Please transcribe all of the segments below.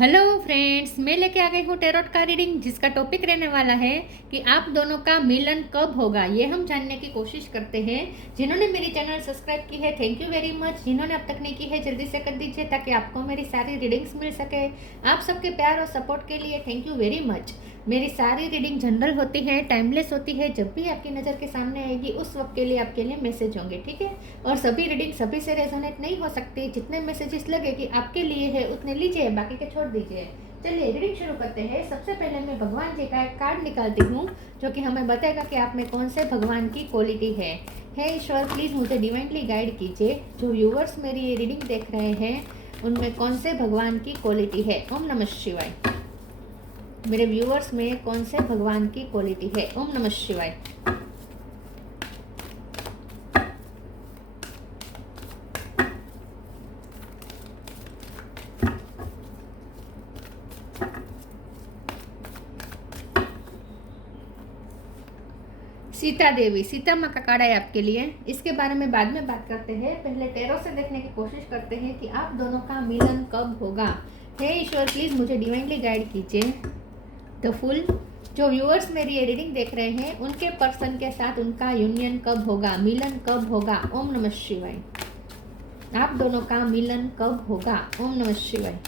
Hello friends, मैं लेके आ गई हूँ टेरोट का रीडिंग, जिसका टॉपिक रहने वाला है कि आप दोनों का मिलन कब होगा। ये हम जानने की कोशिश करते हैं। जिन्होंने मेरी चैनल सब्सक्राइब की है, थैंक यू वेरी मच। जिन्होंने अब तक नहीं की है, जल्दी से कर दीजिए ताकि आपको मेरी सारी रीडिंग्स मिल सके। आप सबके प्यार और सपोर्ट के लिए थैंक यू वेरी मच। मेरी सारी रीडिंग जनरल होती है, टाइमलेस होती है। जब भी आपकी नज़र के सामने आएगी उस वक्त के लिए आपके लिए मैसेज होंगे, ठीक है। और सभी रीडिंग सभी से रेजोनेट नहीं हो सकती। जितने मैसेजेस लगे कि आपके लिए है उतने लीजिए, बाकी के छोड़ दीजिए। चलिए रीडिंग शुरू करते हैं। सबसे पहले मैं भगवान जी का एक कार्ड निकालती हूँ जो कि हमें बताएगा कि आप में कौन से भगवान की क्वालिटी है। हे ईश्वर, प्लीज़ मुझे डिवाइनली गाइड कीजिए। जो व्यूवर्स मेरी ये रीडिंग देख रहे हैं उनमें कौन से भगवान की क्वालिटी है। ओम नमः शिवाय। मेरे व्यूवर्स में कौन से भगवान की क्वालिटी है। ओम नमः शिवाय। सीता देवी, सीता माँ का कार्ड है आपके लिए। इसके बारे में बाद में बात करते हैं। पहले टेरो से देखने की कोशिश करते हैं कि आप दोनों का मिलन कब होगा। हे ईश्वर, प्लीज़ मुझे डिवाइनली गाइड कीजिए। The full. जो व्यूअर्स मेरी ये रीडिंग देख रहे हैं उनके पर्सन के साथ उनका यूनियन कब होगा, मिलन कब होगा। ओम नमः शिवाय। आप दोनों का मिलन कब होगा। ओम नमः शिवाय।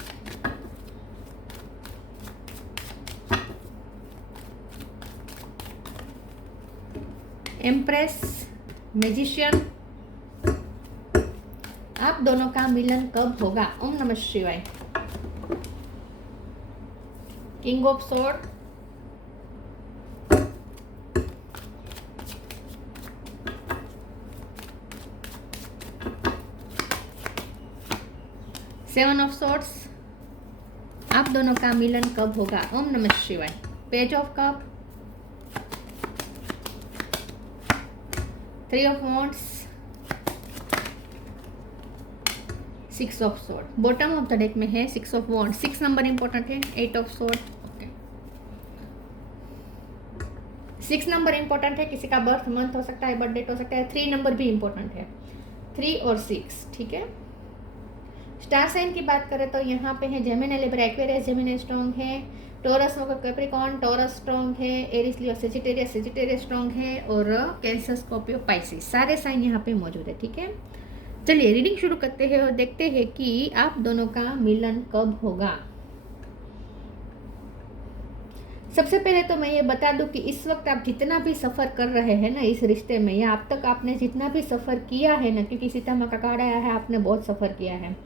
Empress, magician. आप दोनों का मिलन कब होगा। ओम नमः शिवाय। King of sword, seven of swords. आप दोनों का मिलन कब होगा। ओम नमः शिवाय। Page of cup, three of wands, six of sword. Bottom of the deck में है six of wand. 6 number important है। 8 of sword. Okay, 6 number important है। किसी का बर्थ मंथ हो सकता है, बर्थ डेट हो सकता है। 3 नंबर भी इंपॉर्टेंट है, 3 और 6, ठीक है। स्टार साइन की बात करें तो यहाँ पे है Gemini, Libra, Aquarius. Gemini strong है। टॉरस मकर, कैप्रिकॉर्न, टॉरस स्ट्रॉन्ग है। एरिस, लियो, सेजिटेरियस, सेजिटेरियस स्ट्रॉन्ग है। और कैंसर, स्कॉर्पियो, पाइसिस, सारे साइन यहाँ पे मौजूद है, ठीक है। चलिए रीडिंग शुरू करते हैं और देखते हैं कि आप दोनों का मिलन कब होगा। सबसे पहले तो मैं ये बता दूं कि इस वक्त आप जितना भी सफ़र कर रहे हैं ना इस रिश्ते में, या अब तक आपने जितना भी सफ़र किया है ना, क्योंकि सीता माँ का कार्ड आया है, आपने बहुत सफ़र किया है,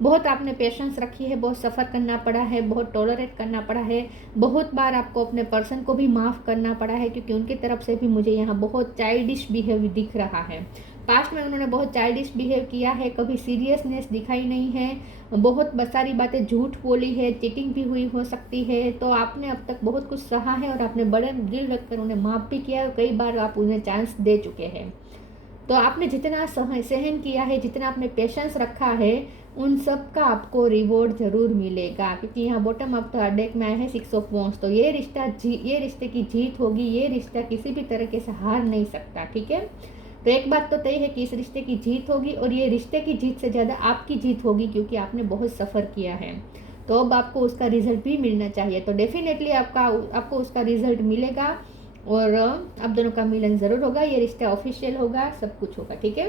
बहुत आपने पेशेंस रखी है, बहुत सफ़र करना पड़ा है, बहुत टॉलरेट करना पड़ा है, बहुत बार आपको अपने पर्सन को भी माफ़ करना पड़ा है, क्योंकि उनकी तरफ से भी मुझे यहाँ बहुत चाइल्डिश बिहेव दिख रहा है। पास्ट में उन्होंने बहुत चाइल्डिश बिहेव किया है, कभी सीरियसनेस दिखाई नहीं है, बहुत सारी बातें झूठ बोली है, चीटिंग भी हुई हो सकती है। तो आपने अब तक बहुत कुछ सहा है और आपने बड़े दिल रखकर उन्हें माफ़ भी किया और कई बार आप उन्हें चांस दे चुके हैं। तो आपने जितना सहन किया है, जितना आपने पेशेंस रखा है, उन सब का आपको रिवॉर्ड जरूर मिलेगा, क्योंकि यहाँ बॉटम ऑफ द डेक में आया है 6 ऑफ वॉन्ड्स। तो ये रिश्ते की जीत होगी। ये रिश्ता किसी भी तरीके से हार नहीं सकता, ठीक है। तो एक बात तो तय है कि इस रिश्ते की जीत होगी, और ये रिश्ते की जीत से ज़्यादा आपकी जीत होगी, क्योंकि आपने बहुत सफ़र किया है। तो अब आपको उसका रिजल्ट भी मिलना चाहिए। तो डेफिनेटली आपको उसका रिजल्ट मिलेगा और आप दोनों का मिलन ज़रूर होगा। ये रिश्ता ऑफिशियल होगा, सब कुछ होगा, ठीक है।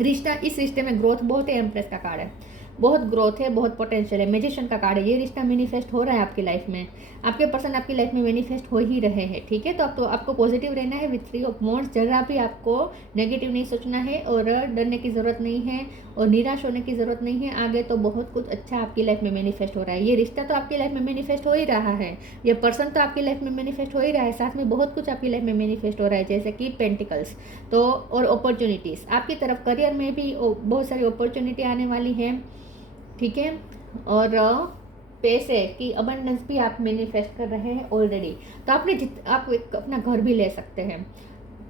इस रिश्ते में ग्रोथ बहुत है। एम्प्रेस का कार्ड है, बहुत ग्रोथ है, बहुत पोटेंशियल है। मैजिशियन का कार्ड है। ये रिश्ता मैनिफेस्ट हो रहा है आपकी लाइफ में। आपके पर्सन आपकी लाइफ में मैनिफेस्ट हो ही रहे हैं, ठीक है। तो आपको पॉजिटिव रहना है विथ 3 ऑफ वॉन्ड्स। जरा भी आपको नेगेटिव नहीं सोचना है और डरने की ज़रूरत नहीं है और निराश होने की ज़रूरत नहीं है। आगे तो बहुत कुछ अच्छा आपकी लाइफ में मैनिफेस्ट हो रहा है। ये रिश्ता तो आपकी लाइफ में मैनिफेस्ट हो ही रहा है, ये पर्सन तो आपकी लाइफ में मैनिफेस्ट हो ही रहा है, साथ में बहुत कुछ आपकी लाइफ में मैनिफेस्ट हो रहा है, जैसे कि पेंटिकल्स। तो और अपॉर्चुनिटीज़ आपकी तरफ, करियर में भी बहुत सारी अपॉर्चुनिटी आने वाली है, ठीक है। और पैसे की अबंडेंस भी आप मैनिफेस्ट कर रहे हैं ऑलरेडी। तो आप अपना घर भी ले सकते हैं।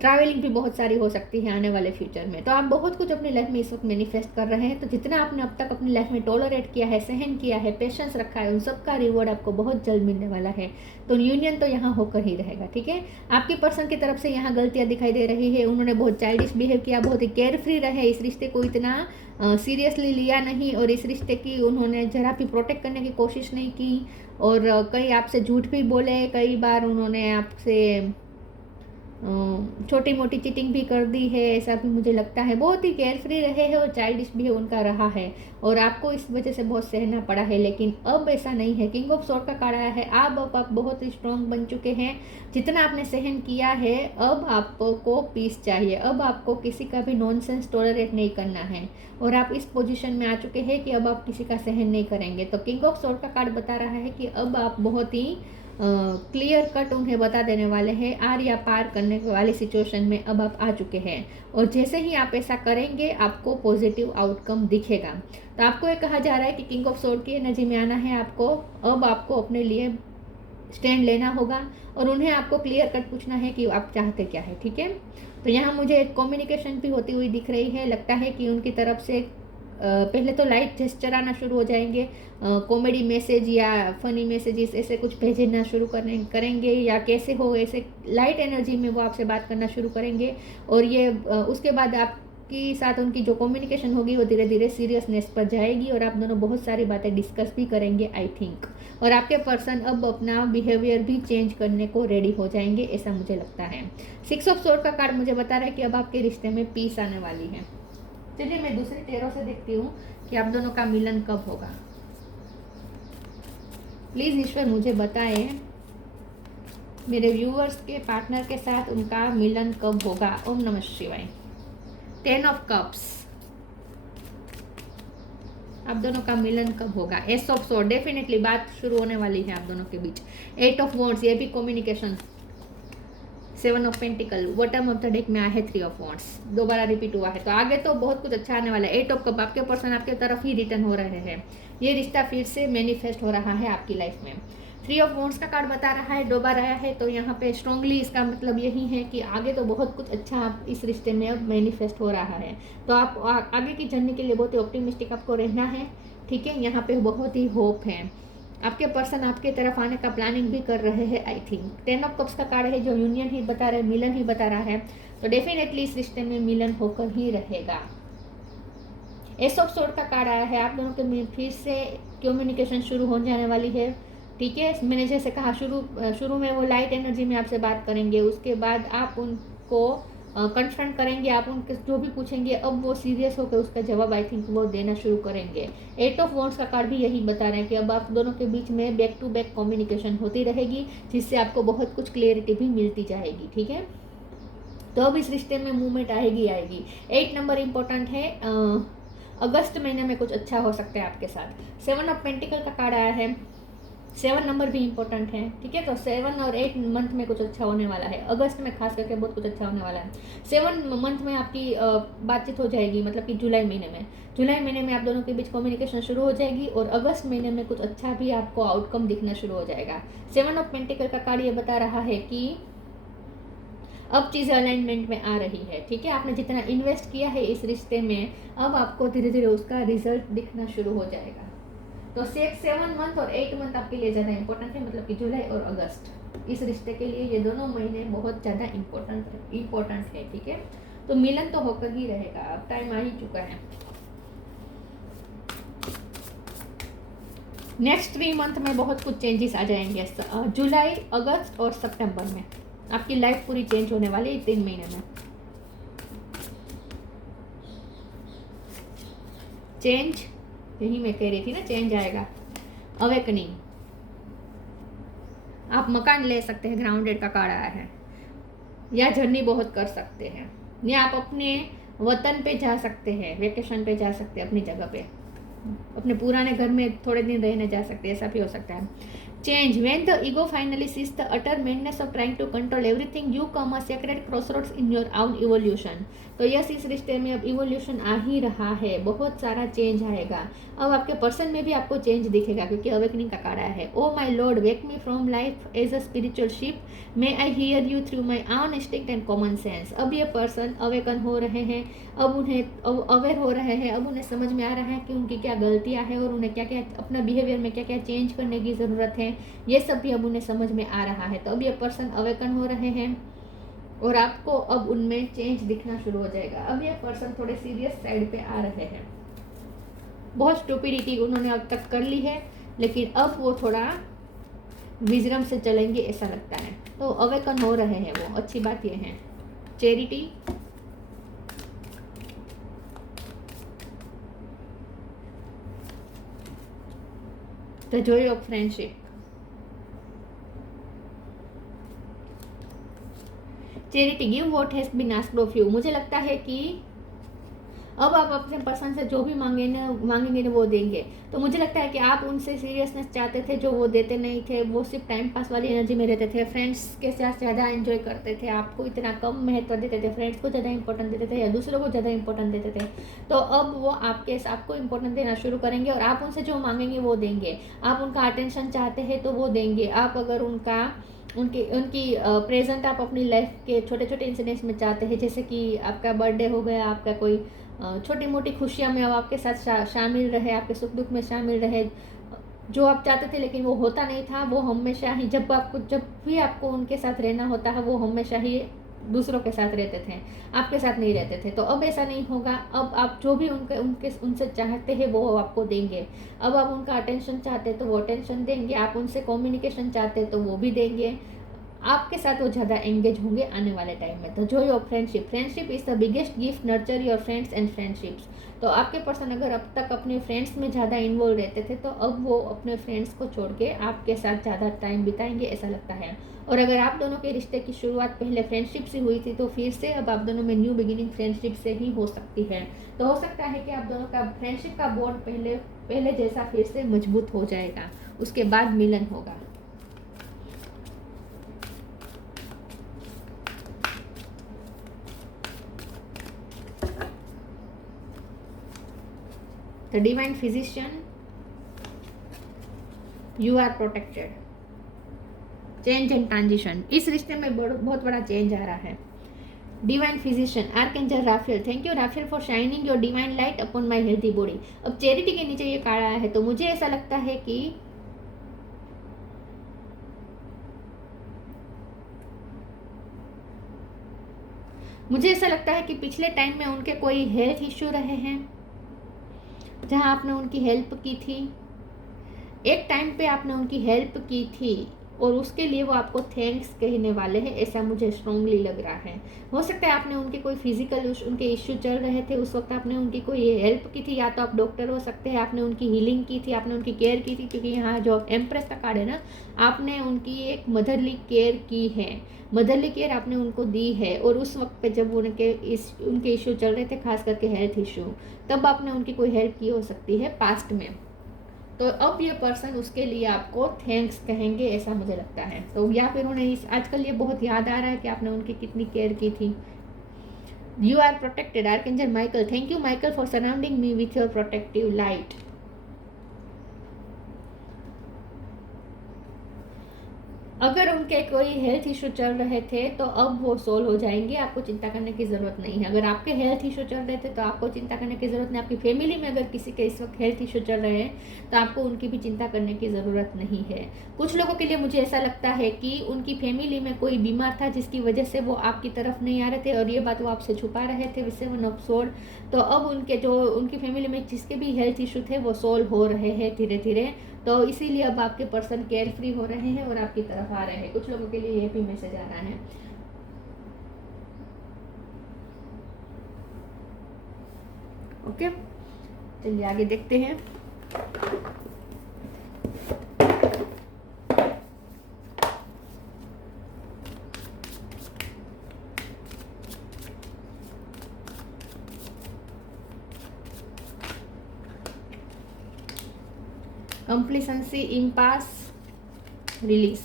ट्रैवलिंग भी बहुत सारी हो सकती है आने वाले फ्यूचर में। तो आप बहुत कुछ अपनी लाइफ में इस वक्त मैनिफेस्ट कर रहे हैं। तो जितना आपने अब तक अपनी लाइफ में टॉलरेट किया है, सहन किया है, पेशेंस रखा है, उन सब का रिवॉर्ड आपको बहुत जल्द मिलने वाला है। तो यूनियन तो यहाँ होकर ही रहेगा, ठीक है। आपकी पर्सन की तरफ से यहाँ गलतियाँ दिखाई दे रही है। उन्होंने बहुत चाइल्डिश बिहेव किया, बहुत ही केयर फ्री रहे, इस रिश्ते को इतना सीरियसली लिया नहीं, और इस रिश्ते की उन्होंने जरा भी प्रोटेक्ट करने की कोशिश नहीं की, और कई आपसे झूठ भी बोले, कई बार उन्होंने आपसे छोटी मोटी चीटिंग भी कर दी है, ऐसा भी मुझे लगता है। बहुत ही केयर फ्री रहे हैं और चाइल्डिश भी उनका रहा है, और आपको इस वजह से बहुत सहना पड़ा है। लेकिन अब ऐसा नहीं है। किंग ऑफ स्वॉर्ड का कार्ड आया है। अब आप बहुत ही स्ट्रांग बन चुके हैं। जितना आपने सहन किया है, अब आपको पीस चाहिए। अब आपको किसी का भी नॉनसेंस टॉलरेट नहीं करना है, और आप इस पोजीशन में आ चुके हैं कि अब आप किसी का सहन नहीं करेंगे। तो किंग ऑफ स्वॉर्ड का कार्ड बता रहा है कि अब आप बहुत ही क्लियर कट उन्हें बता देने वाले हैं। आर या पार करने वाली सिचुएशन में अब आप आ चुके हैं, और जैसे ही आप ऐसा करेंगे आपको पॉजिटिव आउटकम दिखेगा। तो आपको ये कहा जा रहा है कि किंग ऑफ स्वॉर्ड की एनर्जी में आना है आपको। अब आपको अपने लिए स्टैंड लेना होगा, और उन्हें आपको क्लियर कट पूछना है कि आप चाहते क्या है, ठीक है। तो यहाँ मुझे एक कम्युनिकेशन भी होती हुई दिख रही है। लगता है कि उनकी तरफ से पहले तो लाइट जेस्चर आना शुरू हो जाएंगे, कॉमेडी मैसेज या फनी मैसेजेस ऐसे कुछ भेजना शुरू करेंगे, या कैसे हो ऐसे लाइट एनर्जी में वो आपसे बात करना शुरू करेंगे। और ये उसके बाद आपके साथ उनकी जो कम्युनिकेशन होगी वो धीरे धीरे सीरियसनेस पर जाएगी, और आप दोनों बहुत सारी बातें डिस्कस भी करेंगे, आई थिंक। और आपके पर्सन अब अपना बिहेवियर भी चेंज करने को रेडी हो जाएंगे, ऐसा मुझे लगता है। 6 ऑफ स्वॉर्ड का कार्ड मुझे बता रहा है कि अब आपके रिश्ते में पीस आने वाली है। चलिए मैं दूसरे टेरो से देखती हूँ कि आप दोनों का मिलन कब होगा। प्लीज़ ईश्वर मुझे बताएं मेरे व्यूअर्स के पार्टनर के साथ उनका मिलन कब होगा। ओम नमः शिवाय। 10 ऑफ कप्स, आप दोनों का मिलन कब होगा। एस ऑफ स्वॉर्ड, डेफिनेटली बात शुरू होने वाली है आप दोनों के बीच। 8 ऑफ वॉन्ड्स, ये भी communication. 7 of pentacle, bottom of the deck में आया है 3 ऑफ वॉन्ड्स, दोबारा रिपीट हुआ है। तो आगे तो बहुत कुछ अच्छा आने वाला है। 8 ऑफ कप, आपके पर्सन आपके तरफ ही रिटर्न हो रहे हैं। ये रिश्ता फिर से मैनिफेस्ट हो रहा है आपकी लाइफ में। 3 ऑफ वॉन्ड्स का कार्ड बता रहा है, दोबारा आया है। तो यहाँ पे स्ट्रांगली इसका मतलब यही है कि आगे तो बहुत कुछ अच्छा इस रिश्ते में अब मैनिफेस्ट हो रहा है। तो आप आगे की जर्नी के लिए बहुत ही ऑप्टिमिस्टिक आपको रहना है, ठीक है। यहाँ पे बहुत ही होप है। आपके पर्सन आपके तरफ आने का प्लानिंग भी कर रहे हैं, आई थिंक। 10 ऑफ कप्स का कार्ड है जो यूनियन ही बता रहा है, मिलन ही बता रहा है। तो डेफिनेटली इस रिश्ते में मिलन होकर ही रहेगा। एस ऑफ स्वॉर्ड का कार्ड आया है। आप दोनों के फिर से कम्युनिकेशन शुरू हो जाने वाली है, ठीक है। मैंने जैसे कहा शुरू में वो लाइट एनर्जी में आपसे बात करेंगे, उसके बाद आप उनको कन्फ्रंट करेंगे, आप उनके जो भी पूछेंगे अब वो सीरियस होकर उसका जवाब आई थिंक वो देना शुरू करेंगे। 8 ऑफ वॉन्ड्स का कार्ड भी यही बता रहे हैं कि अब आप दोनों के बीच में बैक टू बैक कम्युनिकेशन होती रहेगी, जिससे आपको बहुत कुछ क्लियरिटी भी मिलती जाएगी, ठीक है। तो अब इस रिश्ते में मूवमेंट आएगी। 8 नंबर इंपॉर्टेंट है। अगस्त महीने में कुछ अच्छा हो सकता है आपके साथ। 7 ऑफ पेंटिकल का कार्ड आया है। 7 नंबर भी इंपॉर्टेंट है, ठीक है। तो 7 और 8 मंथ में कुछ अच्छा होने वाला है। अगस्त में खास करके बहुत कुछ अच्छा होने वाला है। 7 मंथ में आपकी बातचीत हो जाएगी, मतलब कि जुलाई महीने में आप दोनों के बीच कम्युनिकेशन शुरू हो जाएगी, और अगस्त महीने में कुछ अच्छा भी आपको आउटकम दिखना शुरू हो जाएगा। 7 ऑफ पेंटिकल का कार्ड ये बता रहा है कि अब चीज़ें अलाइनमेंट में आ रही है, ठीक है। आपने जितना इन्वेस्ट किया है इस रिश्ते में, अब आपको धीरे धीरे उसका रिजल्ट दिखना शुरू हो जाएगा। तो 7 मंथ और 8 मंथ आपके लिए ज़्यादा इंपॉर्टेंट है, मतलब कि जुलाई और अगस्त इस रिश्ते के लिए ये दोनों महीने बहुत ज़्यादा इंपॉर्टेंट है, ठीक है। तो मिलन तो होकर ही रहेगा, अब टाइम आ ही चुका है। नेक्स्ट 3 मंथ में बहुत कुछ चेंजेस आ जाएंगे। जुलाई, अगस्त और सितंबर में आपकी लाइफ पूरी चेंज होने वाली है 3 महीने में। चेंज, यही मैं कह रही थी ना, चेंज आएगा। अवेकनिंग, आप मकान ले सकते हैं, ग्राउंडेड का कार्ड आया है, या जर्नी बहुत कर सकते हैं, या आप अपने वतन पे जा सकते हैं, वेकेशन पे जा सकते हैं, अपनी जगह पे, अपने पुराने घर में थोड़े दिन रहने जा सकते हैं, ऐसा भी हो सकता है। Change. When the ego finally sees the utter madness of trying to control everything, you come a sacred crossroads in your own evolution. तो यस, इस रिश्ते में अब इवोल्यूशन आ ही रहा है, बहुत सारा चेंज आएगा। अब आपके पर्सन में भी आपको चेंज दिखेगा क्योंकि अवेकनिंग का कार्ड आया है। O my lord, wake me from life as a spiritual ship, may I hear you through my own instinct and common sense. अब ये पर्सन अवेकन हो रहे हैं, अब उन्हें अवेयर हो रहे हैं, अब उन्हें समझ में आ रहा है कि उनकी क्या गलतियां हैं और उन्हें क्या क्या अपना बिहेवियर में क्या क्या चेंज करने की ज़रूरत है, ये सब भी अब उन्हें समझ में आ रहा है। तो अब ये पर्सन अवेकन हो रहे हैं और आपको अब उनमें चेंज दिखना शुरू हो जाएगा। अब ये पर्सन थोड़े सीरियस साइड पे आ रहे हैं। बहुत स्टूपिडिटी उन्होंने अब तक कर ली है, लेकिन अब वो थोड़ा विजडम से चलेंगे ऐसा लगता है। तो अवेकन हो रहे हैं वो, अच्छी बात ये है। Charity, the joy of friendship, charity, give what has been asked of you. मुझे लगता है कि अब आप अपने पर्सन से जो भी मांगेंगे ना वो देंगे। तो मुझे लगता है कि आप उनसे सीरियसनेस चाहते थे जो वो देते नहीं थे, वो सिर्फ टाइम पास वाली एनर्जी में रहते थे, फ्रेंड्स के साथ ज़्यादा एंजॉय करते थे, आपको इतना कम महत्व देते थे, फ्रेंड्स को ज़्यादा इंपॉर्टेंट देते थे या दूसरों को ज़्यादा इंपॉर्टेंट देते थे। तो अब वो आपको इंपॉर्टेंट देना शुरू करेंगे और आप उनसे जो मांगेंगे वो देंगे। आप उनका अटेंशन चाहते हैं तो वो देंगे। आप अगर उनकी प्रेजेंट आप अपनी लाइफ के छोटे छोटे इंसिडेंट्स में चाहते हैं, जैसे कि आपका बर्थडे हो गया, आपका कोई छोटी मोटी खुशियाँ में अब आपके साथ शामिल रहे, आपके सुख दुख में शामिल रहे, जो आप चाहते थे लेकिन वो होता नहीं था, वो हमेशा ही जब भी आपको उनके साथ रहना होता है वो हमेशा ही दूसरों के साथ रहते थे, आपके साथ नहीं रहते थे। तो अब ऐसा नहीं होगा। अब आप जो भी उनसे चाहते हैं वो आपको देंगे। अब आप उनका अटेंशन चाहते हैं तो वो अटेंशन देंगे, आप उनसे कम्युनिकेशन चाहते हैं तो वो भी देंगे। आपके साथ वो ज़्यादा एंगेज होंगे आने वाले टाइम में। तो Joy of friendship, friendship is the biggest gift, nurture your friends and friendships. तो आपके पर्सन अगर अब तक अपने फ्रेंड्स में ज़्यादा इन्वॉल्व रहते थे तो अब वो अपने फ्रेंड्स को छोड़ के आपके साथ ज़्यादा टाइम बिताएंगे ऐसा लगता है। और अगर आप दोनों के रिश्ते की शुरुआत पहले फ्रेंडशिप से हुई थी तो फिर से अब आप दोनों में न्यू बिगिनिंग फ्रेंडशिप से ही हो सकती है। तो हो सकता है कि आप दोनों का फ्रेंडशिप का बॉन्ड पहले जैसा फिर से मजबूत हो जाएगा, उसके बाद मिलन होगा। The divine physician, you are protected. Change and transition, इस रिश्ते में बहुत बड़ा चेंज आ रहा है। Divine physician, archangel Raphael, thank you Raphael for shining your divine light upon my healthy body. अब चैरिटी के नीचे ये कार्ड आया है तो मुझे ऐसा लगता है कि पिछले टाइम में उनके कोई हेल्थ इश्यू रहे हैं जहां आपने उनकी हेल्प की थी। एक टाइम पे आपने उनकी हेल्प की थी और उसके लिए वो आपको थैंक्स कहने वाले हैं, ऐसा मुझे स्ट्रांगली लग रहा है। हो सकता है आपने उनके कोई फिजिकल उनके इश्यू चल रहे थे, उस वक्त आपने उनकी कोई हेल्प की थी, या तो आप डॉक्टर हो सकते हैं, आपने उनकी हीलिंग की थी, आपने उनकी केयर की थी, क्योंकि यहाँ जो एम्प्रेस का कार्ड है ना, आपने उनकी एक मदरली केयर की है, मदरली केयर आपने उनको दी है। और उस वक्त पे जब उनके इश्यू चल रहे थे, खास करके हेल्थ इश्यू, तब आपने उनकी कोई हेल्प की हो सकती है पास्ट में। तो अब ये पर्सन उसके लिए आपको थैंक्स कहेंगे ऐसा मुझे लगता है। तो या फिर उन्हें आजकल ये बहुत याद आ रहा है कि आपने उनकी कितनी केयर की थी। You are protected, archangel Michael, thank you Michael for surrounding me with your protective light. अगर उनके कोई हेल्थ इशू चल रहे थे तो अब वो सोल्व हो जाएंगे, आपको चिंता करने की ज़रूरत नहीं है। अगर आपके हेल्थ इशू चल रहे थे तो आपको चिंता करने की ज़रूरत नहीं। आपकी फैमिली में अगर किसी के इस वक्त हेल्थ इशू चल रहे हैं तो आपको उनकी भी चिंता करने की ज़रूरत नहीं है। कुछ लोगों के लिए मुझे ऐसा लगता है कि उनकी फैमिली में कोई बीमार था जिसकी वजह से वो आपकी तरफ नहीं आ रहे थे और ये बात वो आपसे छुपा रहे थे विद 7 ऑफ स्वॉर्ड। तो अब उनकी फैमिली में जिसके भी हेल्थ इशू थे वो सोल्व हो रहे हैं धीरे धीरे। तो इसीलिए अब आपके पर्सन केयर फ्री हो रहे हैं और आपकी तरफ आ रहे हैं। कुछ लोगों के लिए ये भी मैसेज आ रहा है। ओके, चलिए आगे देखते हैं। कंप्लीसेंसी, इम्पास, रिलीज।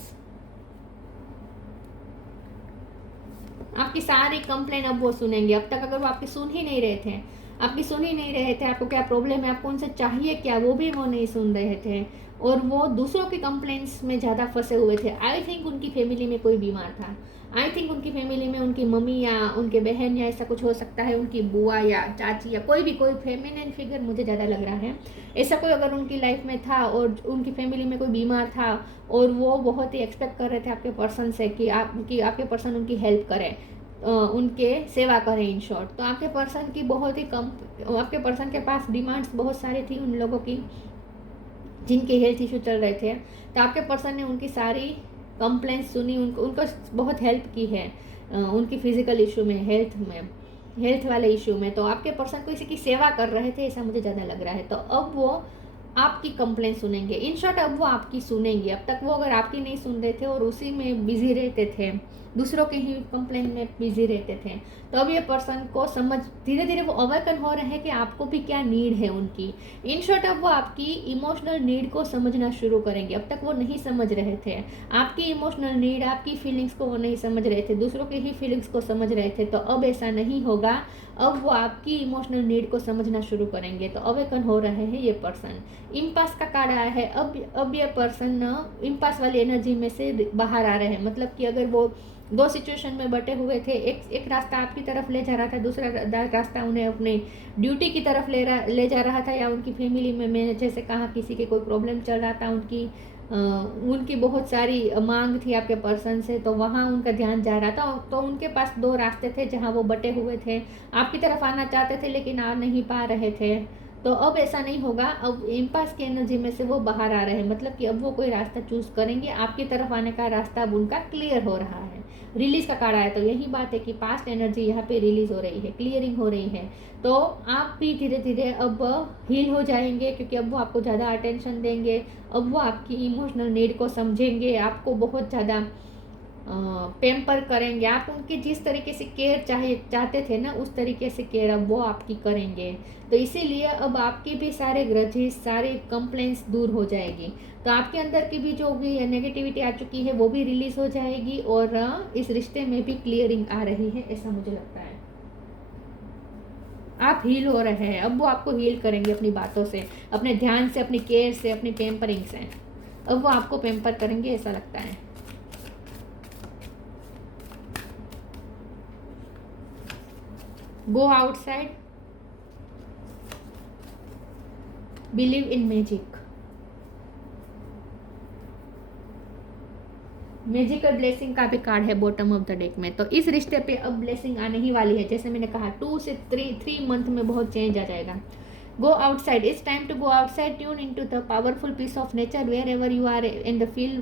आपकी सारी कंप्लेन अब वो सुनेंगे। अब तक अगर वो आपकी सुन ही नहीं रहे थे, आपको क्या प्रॉब्लम है, आपको उनसे चाहिए क्या, वो भी वो नहीं सुन रहे थे, और वो दूसरों की कंप्लेंट्स में ज़्यादा फंसे हुए थे। आई थिंक उनकी फैमिली में कोई बीमार था। आई थिंक उनकी फैमिली में उनकी मम्मी या उनके बहन या ऐसा कुछ हो सकता है, उनकी बुआ या चाची या कोई फेमिनिन फिगर मुझे ज़्यादा लग रहा है। ऐसा कोई अगर उनकी लाइफ में था और उनकी फैमिली में कोई बीमार था और वो बहुत ही एक्सपेक्ट कर रहे थे आपके पर्सन से कि आपके पर्सन उनकी हेल्प करें, उनके सेवा करें इन शॉर्ट। तो आपके पर्सन की बहुत ही कम, आपके पर्सन के पास डिमांड्स बहुत सारी थी उन लोगों की जिनके हेल्थ इशू चल रहे थे। तो आपके पर्सन ने उनकी सारी कंप्लेंट्स सुनी, उनको बहुत हेल्प की है उनकी फिजिकल इशू में, हेल्थ वाले इशू में। तो आपके पर्सन किसी की सेवा कर रहे थे, ऐसा मुझे ज़्यादा लग रहा है। तो अब वो आपकी कंप्लेंट सुनेंगे। इन शॉर्ट अब वो आपकी सुनेंगे। अब तक वो अगर आपकी नहीं सुन रहे थे और उसी में बिजी रहते थे, दूसरों के ही कंप्लेंट में बिजी रहते थे, तो अब ये पर्सन को समझ, धीरे धीरे वो अवेकन हो रहे हैं कि आपको भी क्या नीड है उनकी। इन शॉर्ट अब वो आपकी इमोशनल नीड को समझना शुरू करेंगे। अब तक वो नहीं समझ रहे थे आपकी इमोशनल नीड, आपकी फीलिंग्स को वो नहीं समझ रहे थे, दूसरों की ही फीलिंग्स को समझ रहे थे। तो अब ऐसा नहीं होगा, अब वो आपकी इमोशनल नीड को समझना शुरू करेंगे। तो अवेकन हो रहे हैं ये पर्सन। इम्पास का कार्ड आया है। अब ये पर्सन इम्पास वाली एनर्जी में से बाहर आ रहे हैं। मतलब कि अगर वो दो सिचुएशन में बटे हुए थे, एक रास्ता आपकी तरफ ले जा रहा था, दूसरा रास्ता उन्हें अपनी ड्यूटी की तरफ ले जा रहा था, या उनकी फैमिली में मैंने जैसे कहा किसी के कोई प्रॉब्लम चल रहा था, उनकी बहुत सारी मांग थी आपके पर्सन से, तो वहाँ उनका ध्यान जा रहा था। तो उनके पास दो रास्ते थे जहाँ वो बटे हुए थे, आपकी तरफ आना चाहते थे लेकिन आ नहीं पा रहे थे। तो अब ऐसा नहीं होगा, अब इम्पास की एनर्जी में से वो बाहर आ रहे हैं। मतलब कि अब वो कोई रास्ता चूज करेंगे, आपकी तरफ आने का रास्ता अब उनका क्लियर हो रहा है। रिलीज का कार्ड आया, तो यही बात है कि पास्ट एनर्जी यहाँ पे रिलीज हो रही है, क्लियरिंग हो रही है। तो आप भी धीरे धीरे अब हील हो जाएंगे, क्योंकि अब वो आपको ज़्यादा अटेंशन देंगे, अब वो आपकी इमोशनल नीड को समझेंगे, आपको बहुत ज़्यादा पेम्पर करेंगे। आप उनके जिस तरीके से केयर चाहते थे ना, उस तरीके से केयर अब वो आपकी करेंगे। तो इसीलिए अब आपके भी सारे ग्रजेस, सारे कंप्लेंट्स दूर हो जाएगी। तो आपके अंदर की भी जो भी नेगेटिविटी आ चुकी है वो भी रिलीज हो जाएगी, और इस रिश्ते में भी क्लियरिंग आ रही है, ऐसा मुझे लगता है। आप हील हो रहे हैं। अब वो आपको हील करेंगे अपनी बातों से, अपने ध्यान से, अपनी केयर से, अपनी पेम्परिंग से। अब वो आपको पेम्पर करेंगे, ऐसा लगता है। Go outside, believe in magic. Magical blessing का भी कार्ड है बॉटम ऑफ द डेक में। तो इस रिश्ते पे अब ब्लेसिंग आने ही वाली है। जैसे मैंने कहा 2 से 3 मंथ में बहुत चेंज आ जाएगा। Go outside, it's time to go outside, tune into the powerful peace of nature wherever you are in the feel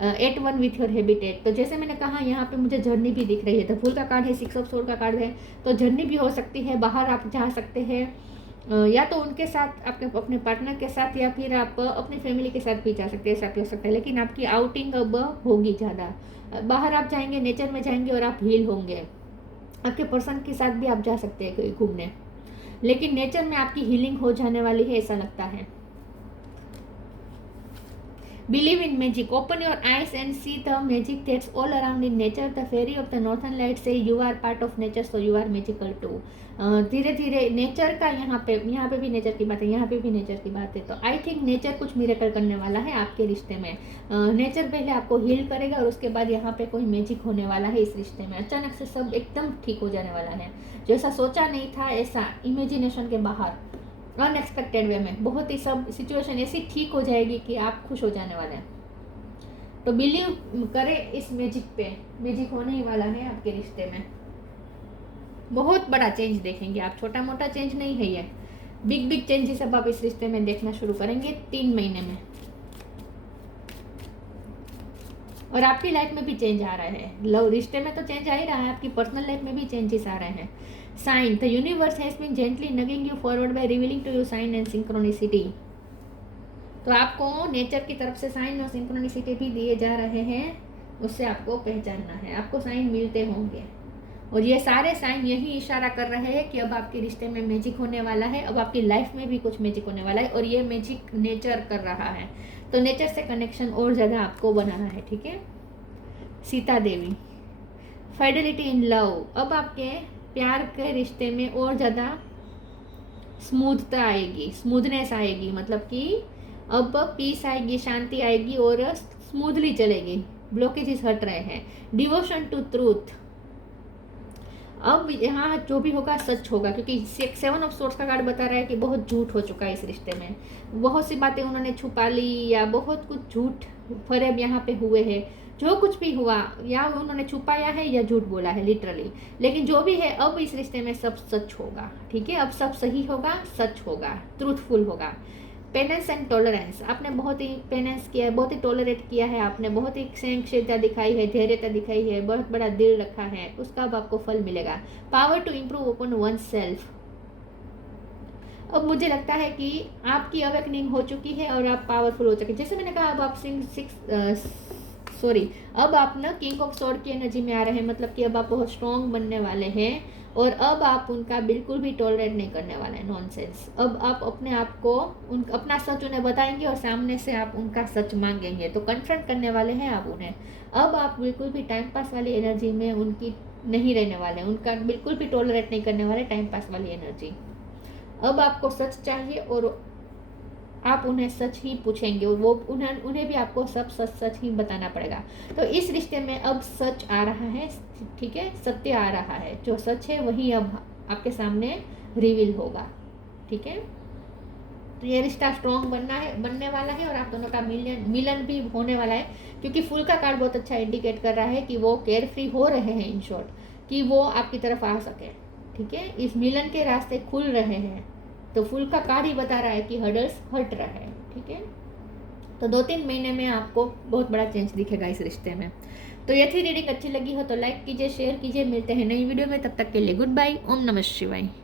at one with your habitat. तो जैसे मैंने कहा यहाँ पे मुझे जर्नी भी दिख रही है। तो फूल का कार्ड है, 6 ऑफ सोर्ड का कार्ड है, तो जर्नी भी हो सकती है, बाहर आप जा सकते हैं, या तो उनके साथ, आपके अपने पार्टनर के साथ, या फिर आप अपनी फैमिली के साथ भी जा सकते हैं, ऐसा भी हो सकता है। लेकिन आपकी आउटिंग अब होगी ज़्यादा, बाहर आप जाएंगे, नेचर में जाएंगे और आप हील होंगे। आपके पर्सन के साथ भी आप जा सकते हैं कहीं घूमने, लेकिन नेचर में आपकी हीलिंग हो जाने वाली है, ऐसा लगता है। Believe in magic. Open your eyes and see the magic that's all around in nature. The fairy of the northern lights say you are part of nature, so you are magical too. धीरे धीरे nature का यहाँ पे भी nature की बात है, यहाँ पे भी नेचर की बात है। तो आई थिंक नेचर कुछ मिरेकल करने वाला है आपके रिश्ते में। नेचर पहले आपको हील करेगा और उसके बाद यहाँ पे कोई मैजिक होने वाला है इस रिश्ते में। अचानक से सब एकदम ठीक हो जाने वाला है, जैसा सोचा नहीं था, ऐसा इमेजिनेशन के बाहर, अनएक्सपेक्टेड वे में बहुत ही सब सिचुएशन ऐसी ठीक हो जाएगी कि आप खुश हो जाने वाले हैं। तो बिलीव करें इस मैजिक पे, मैजिक होने ही वाला है आपके रिश्ते में। बहुत बड़ा चेंज देखेंगे आप, छोटा मोटा चेंज नहीं है ये, बिग चेंजेस अब आप इस रिश्ते में देखना शुरू करेंगे 3 महीने में। और आपकी लाइफ में भी चेंज आ रहा है, लव रिश्ते में तो चेंज आ ही रहा है, आपकी पर्सनल लाइफ में भी चेंजेस आ रहे हैं। Sign, the universe has been gently nudging you forward by revealing to you sign and synchronicity. तो आपको नेचर की तरफ से साइन और सिंक्रोनिसिटी भी दिए जा रहे हैं, उससे आपको पहचानना है, आपको साइन मिलते होंगे। और ये सारे साइन यही इशारा कर रहे हैं कि अब आपके रिश्ते में मैजिक होने वाला है, अब आपकी लाइफ में भी कुछ मैजिक होने वाला है, और ये मैजिक नेचर कर रहा है। तो नेचर से कनेक्शन और ज़्यादा आपको बनाना है, ठीक है। Sita Devi, fidelity in love, अब आपके प्यार के रिश्ते में और ज़्यादा स्मूथता आएगी, स्मूथनेस आएगी, मतलब कि अब पीस आएगी, शांति आएगी और स्मूथली चलेगी, ब्लॉकेजेस हट रहे हैं। डिवोशन टू ट्रूथ, अब यहाँ जो भी होगा सच होगा, क्योंकि 7 ऑफ सोर्स का कार्ड बता रहा है कि बहुत झूठ हो चुका है इस रिश्ते में, बहुत सी बातें उन्होंने छुपा ली या बहुत कुछ झूठ फरेब यहाँ पे हुए हैं। जो कुछ भी हुआ या उन्होंने छुपाया है या झूठ बोला है लिटरली, लेकिन जो भी है अब इस रिश्ते में सब सच होगा, ठीक है। अब सब सही होगा, सच होगा, ट्रूथफुल होगा। पेनेंस एंड टॉलरेंस, आपने बहुत ही पेनेंस किया है, बहुत ही टॉलरेट किया है, आपने बहुत ही सहनशीलता दिखाई है, धैर्यता दिखाई है, बहुत बड़ा दिल रखा है, उसका अब आपको फल मिलेगा। Power to improve upon oneself, अब मुझे लगता है कि आपकी अवेकनिंग हो चुकी है और आप पावरफुल हो चुके हैं। जैसे मैंने कहा, अब आप अब आप ना किंग ऑफ स्वॉर्ड की एनर्जी में आ रहे हैं, मतलब कि अब आप बहुत स्ट्रॉन्ग बनने वाले हैं और अब आप उनका बिल्कुल भी टॉलरेट नहीं करने वाले हैं नॉनसेंस। अब आप अपने आप को अपना सच उन्हें बताएंगे और सामने से आप उनका सच मांगेंगे, तो कन्फ्रंट करने वाले हैं आप उन्हें। अब आप बिल्कुल भी टाइम पास वाली एनर्जी में उनकी नहीं रहने वाले, उनका बिल्कुल भी टॉलरेट नहीं करने वाले टाइम पास वाली एनर्जी। अब आपको सच चाहिए और आप उन्हें सच ही पूछेंगे और वो उन्हें भी आपको सब सच ही बताना पड़ेगा। तो इस रिश्ते में अब सच आ रहा है, ठीक है, सत्य आ रहा है, जो सच है वही अब आपके सामने रिवील होगा, ठीक है। तो ये रिश्ता स्ट्रॉन्ग बनने वाला है और आप दोनों का मिलन भी होने वाला है, क्योंकि फूल का कार्ड बहुत अच्छा इंडिकेट कर रहा है कि वो केयर फ्री हो रहे हैं, इन शॉर्ट, कि वो आपकी तरफ आ सके, ठीक है। इस मिलन के रास्ते खुल रहे हैं, तो फूल का कार्ड ही बता रहा है कि हर्डल्स हट रहे हैं, ठीक है। तो 2-3 महीने में आपको बहुत बड़ा चेंज दिखेगा इस रिश्ते में। तो ये थी रीडिंग, अच्छी लगी हो तो लाइक कीजिए, शेयर कीजिए, मिलते हैं नई वीडियो में, तब तक के लिए गुड बाय, ओम नमः शिवाय।